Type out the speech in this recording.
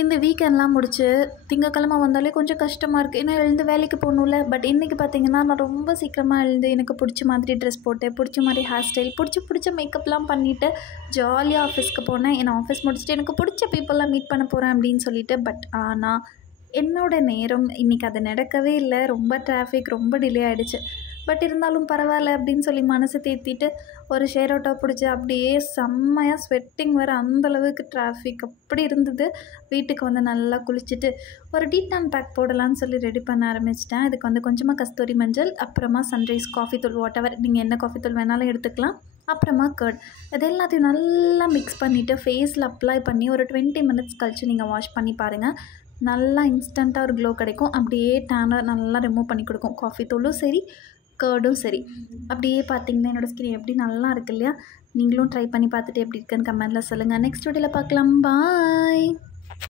இந்த வீக்கெண்ட்லாம் முடிச்சு திங்கக்கிழமை வந்தாலே கொஞ்சம் கஷ்டமாக இருக்குது. ஏன்னா எழுந்து வேலைக்கு போகணும்ல. பட் இன்றைக்கி பார்த்தீங்கன்னா நான் ரொம்ப சீக்கிரமாக எழுந்து எனக்கு பிடிச்ச மாதிரி ட்ரெஸ் போட்டு பிடிச்ச மாதிரி ஹேர் ஸ்டைல் பிடிச்ச மேக்கப்லாம் பண்ணிவிட்டு ஜாலியாக ஆஃபீஸ்க்கு போனேன். ஏன்னா ஆஃபீஸ் முடிச்சுட்டு எனக்கு பிடிச்ச பீப்புளெலாம் மீட் பண்ண போகிறேன் அப்படின்னு சொல்லிட்டு. பட் ஆனால் என்னோடய நேரம் இன்றைக்கி அது நடக்கவே இல்லை. ரொம்ப டிராஃபிக், ரொம்ப டிலே ஆகிடுச்சு. பட் இருந்தாலும் பரவாயில்ல அப்படின்னு சொல்லி மனசை தேற்றிட்டு ஒரு ஷேர் ஆட்டோ பிடிச்சி அப்படியே செம்மையாக ஸ்வெட்டிங் வேறு, அந்தளவுக்கு டிராஃபிக் அப்படி இருந்தது. வீட்டுக்கு வந்து நல்லா குளிச்சுட்டு ஒரு டீடான் பேக் போடலான்னு சொல்லி ரெடி பண்ண ஆரம்பிச்சிட்டேன். இதுக்கு வந்து கொஞ்சமாக கஸ்தூரி மஞ்சள், அப்புறமா சன்ரைஸ் காஃபி தூள், வாட் எவர் நீங்கள் என்ன காஃபி தூள் வேணாலும் எடுத்துக்கலாம், அப்புறமா கர்ட், இது எல்லாத்தையும் நல்லா மிக்ஸ் பண்ணிவிட்டு ஃபேஸில் அப்ளை பண்ணி ஒரு 20 மினிட்ஸ் கழித்து நீங்கள் வாஷ் பண்ணி பாருங்கள். நல்லா இன்ஸ்டண்ட்டாக ஒரு க்ளோ கிடைக்கும். அப்படியே டேனை நல்லா ரிமூவ் பண்ணி கொடுக்கும். காஃபி தூளும் சரி, கர்டும் சரி. அப்படியே பார்த்தீங்கன்னா என்னோடய ஸ்கின் எப்படி நல்லா இருக்கு இல்லையா? நீங்களும் ட்ரை பண்ணி பார்த்துட்டு எப்படி இருக்குன்னு கமெண்ட்டில் சொல்லுங்கள். நெக்ஸ்ட் வீடியோவில் பார்க்கலாம். பாய்.